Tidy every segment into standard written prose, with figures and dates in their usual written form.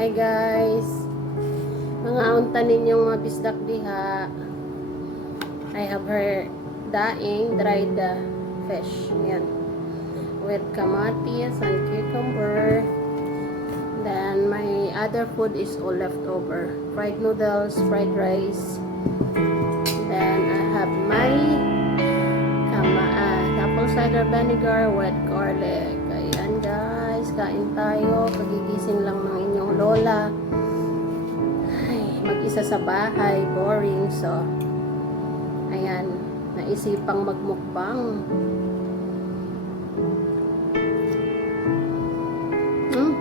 Hi guys, mga unta ninyong mga bisdak diha. I have her daing dried fish. Yan. With kamatis and cucumber. Then my other food is all leftover. Fried noodles, fried rice. Then I have my apple cider vinegar with garlic. Ayan guys, kain tayo. Pagigising lang ng inyong lola. Ay, mag-isa sa bahay, boring. So, ayan, naisipang magmukbang.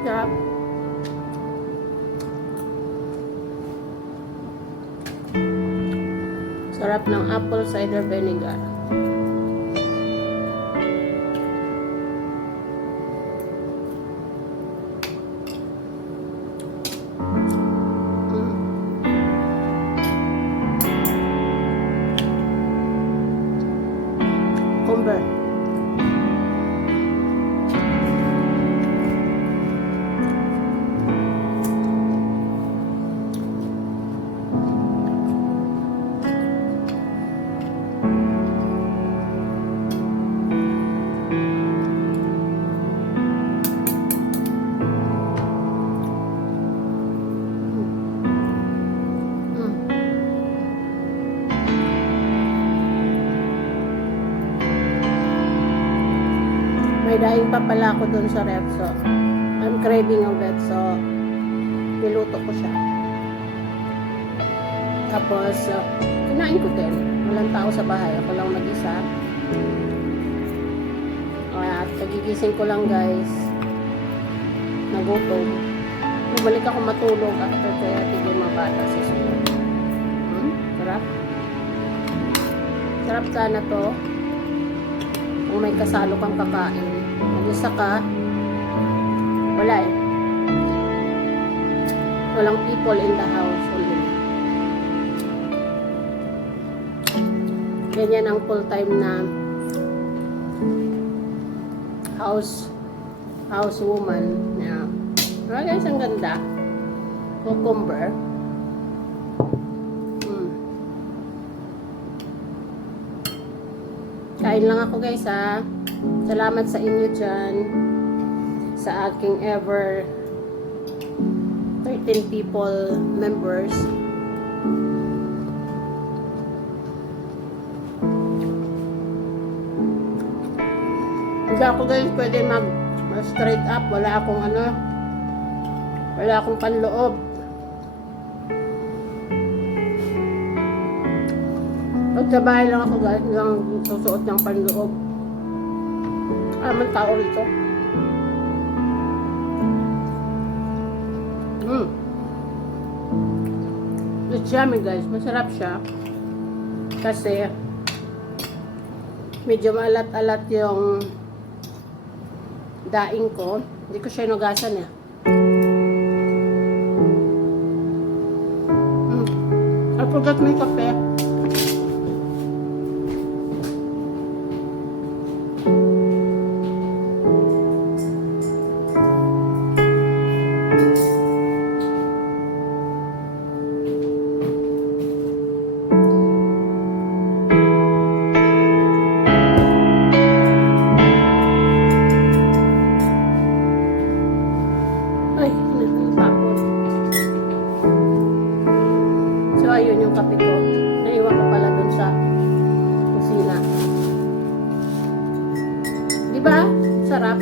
Sarap. Sarap ng apple cider vinegar. Cucumber. May daing pa pala ako dun sa ref, so I'm craving of it, so niluto ko siya. Tapos kinain ko din. Walang tao sa bahay, ako lang mag-isa. At kagigising ko lang guys, nagutom. Bumalik ako matulog after kaya tigil mga bata sa school. Sarap. Sarap sana to kung may kasalo kang kakain. Mag-isa ka, wala eh. Walang people in the house only. Ganyan ang full-time na housewoman. Yeah. Pero guys, ang ganda. Cucumber. Kain lang ako guys ha. Salamat sa inyo dyan. Sa aking ever 13 people members. Hindi ako guys pwede mag-straight up. Wala akong panloob. Pag sa bahay lang ako guys, lang susuot ng panloob. May tao rito. It's yummy guys. Masarap siya. Kasi medyo maalat-alat yung daing ko. Hindi ko siya inugasan eh. I forgot my kape. So, ayun yung kape ko. Naiwan ko pala dun sa kusina. Diba? Sarap.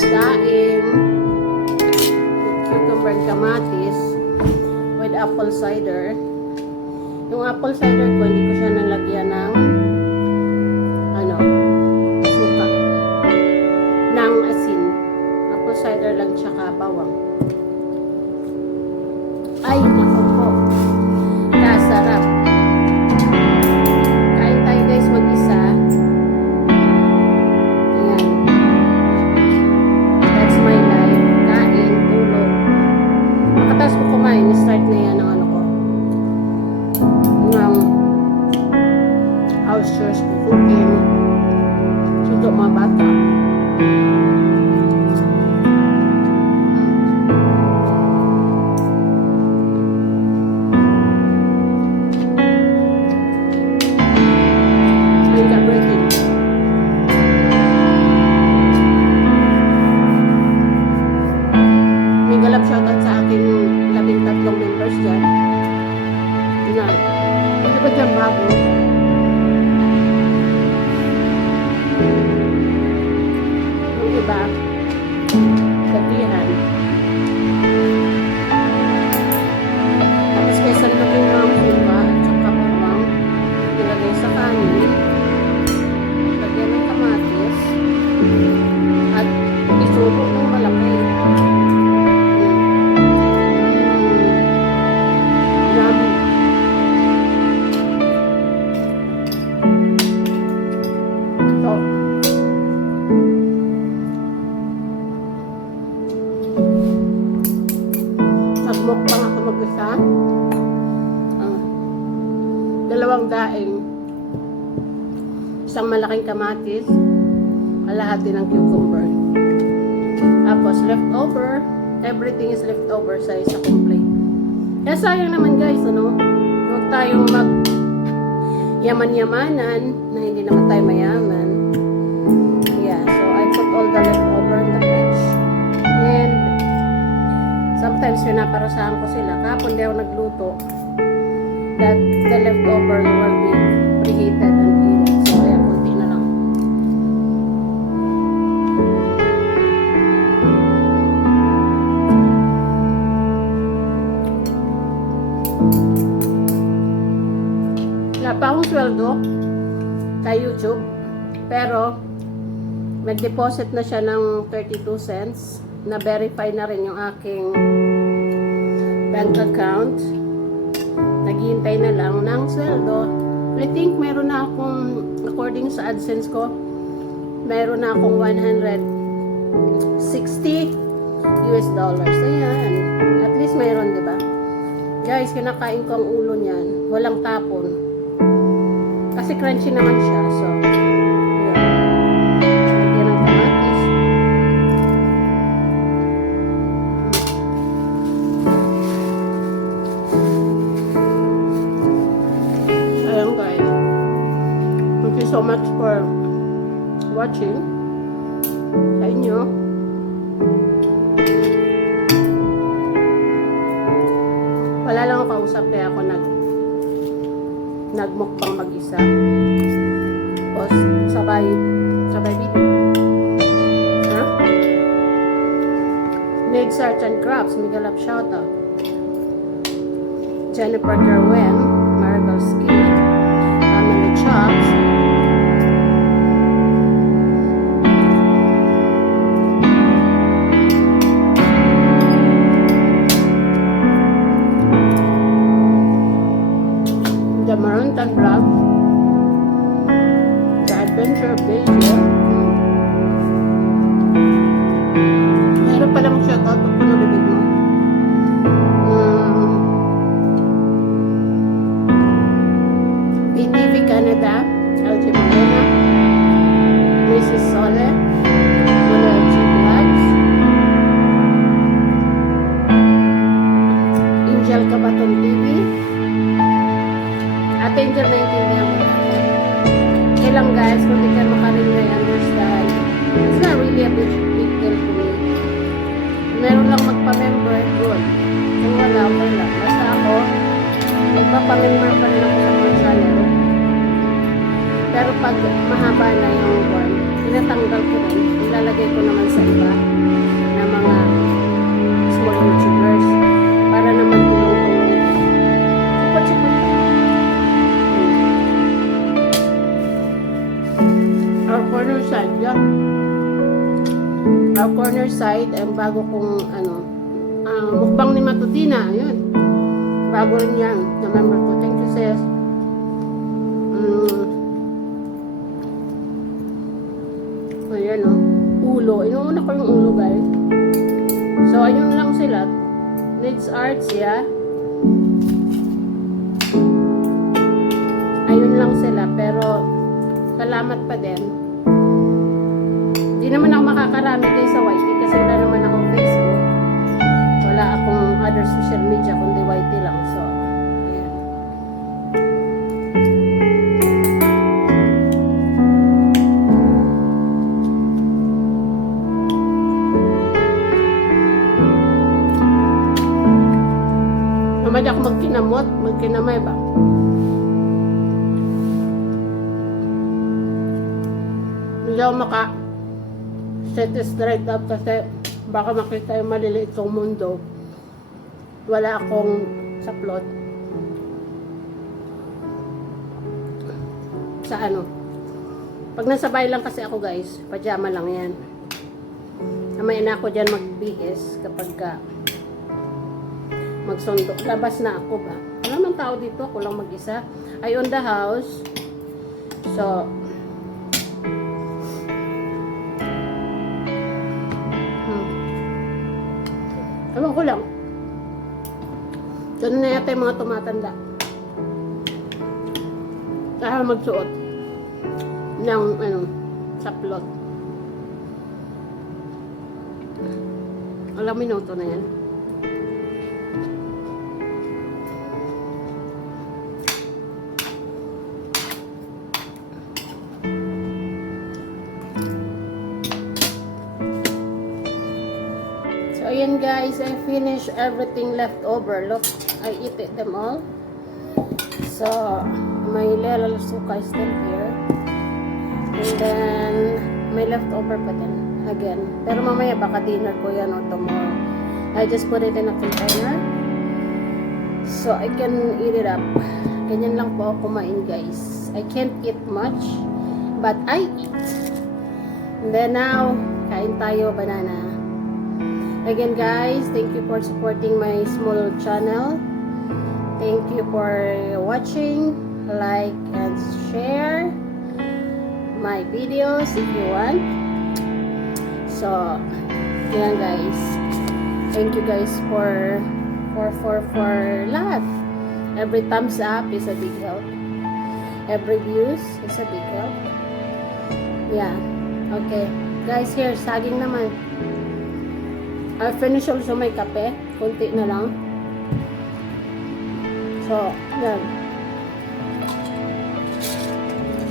Daing, cucumber and kamatis, with apple cider. Yung apple cider ko, hindi ko siya nalagyan ng suka. Ng asin. Apple cider lang tsaka bawang. Ay, nako po. Kasarap. Kain tayo guys mag-isa. Ayan. That's my life. Kain, tulog. Makatas ko kumain. Start na yan ang ano ko. Ng house chores ko, cooking. Suto mga bata. iba, sabihan. Tapos kaysa lagay ng suka at saka bawang, ilagay sa kanin, lagyan ng kamatis, at isubo ng malaki. Yummy. So, nagmukbang ako mag-isa. Dalawang daing, isang malaking kamatis, kalahati ng cucumber. Tapos leftover, everything is leftover sa isang plate. Kaya sayang naman guys, ano? Huwag tayong mag yaman-yamanan na hindi naman tayo mayaman. Yeah, so I put all the leftover in the fridge. And sometimes pinaparusahan ko sila. Kapon di ako nagluto, that the leftover will be preheated and eaten. So ayan, kunti na lang. Wala pa akong sweldo sa YouTube, pero nag-deposit na siya ng 32 cents. Na-verify na rin yung aking bank account. Naghihintay na lang ng sweldo. I think meron na akong, according sa AdSense ko, meron na akong 160 US dollars. Ayan. At least meron, diba? Guys, kinakain ko ang ulo niyan. Walang tapon. Kasi crunchy naman siya. So, yun. Lagyan ng kamatis. Ayan guys. Thank you so much for watching. Sa inyo. Wala lang ako kausap kaya ako nagmukbang mag-isa. Tapos sabay video. Huh? Need Search and Crafts, Miguel Up shoutout. Jennifer Gerwen, Maribel Ski, Family Chops, The Marantan Vlog, The Adventure of Beijing. Meron pala mong shoutout pag pinabibig mo. PTV Canada, LG Morena, Mrs. Sole, Mona LG Vlogs, Angel Cabaton TV, at Angel 19 yan. Kailang guys, kung di ka makarin understand, it's not really a big deal to me. Meron lang magpa-member, good. Kung wala, okay lang. Basta ako, magpapa-member pa rin ako sa mga channel. Pero pag mahaba na yung buwan, tinatanggal ko rin. Ilalagay ko naman sa iba na mga small YouTubers para naman tulong-tulong. Sipot-sipot. Our corner side, yeah. Our corner side, ang bago kong mukbang ni Matutina, yun. Bago rin yan, na-member ko. Thank you, sis. So, yan, ulo. Inuuna ko yung ulo, guys. So, ayun lang sila. Needs Arts, yeah. Ayun lang sila, pero salamat pa din. Hindi naman ako makakarami kayo sa YT kasi wala naman akong Facebook. Wala akong other social media kundi YT lang. So, ayan. Mamaya ako magkinamay ba? Hindi ako set it straight up kasi baka makita yung maliliit kong mundo. Wala akong saplot. Sa ano. Pag nasabay lang kasi ako guys, pajama lang yan. Amay na ako dyan magbihis kapag magsundok. Labas na ako ba? Wala man tao dito, ako lang mag-isa. I own the house. So, ewan ko lang. Ganun na yata yung mga tumatanda. Kaya magsuot ng saplot. Alam minuto na yan. So ayan guys, I finished everything left over. Look, I eat them all. So my little suka is still here. And then may leftover pa din again. Pero mamaya baka dinner ko yan or tomorrow. I just put it in a container so I can eat it up. Ganyan lang po ako kumain guys. I can't eat much but I eat. And then now, kain tayo banana. Again guys, thank you for supporting my small channel. Thank you for watching. Like and share my videos if you want. So, yan guys. Thank you guys for lahat. Every thumbs up is a big help. Every views is a big help. Yeah. Okay. Guys, here, saging naman. I finish also my kape. Kunti na lang. So, yan.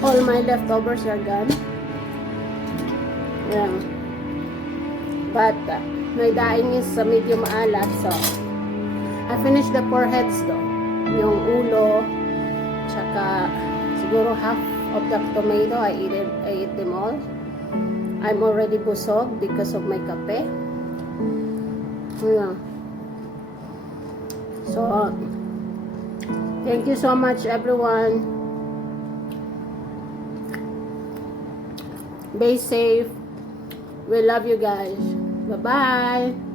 All my leftovers are gone. Yeah. But my daing is medyo maalat, so I finished the 4 heads though. Yung ulo, tsaka siguro half of the tomato, I ate them all. I'm already busog because of my kape. Yeah. So, thank you so much everyone. Be safe. We love you guys. Bye-bye.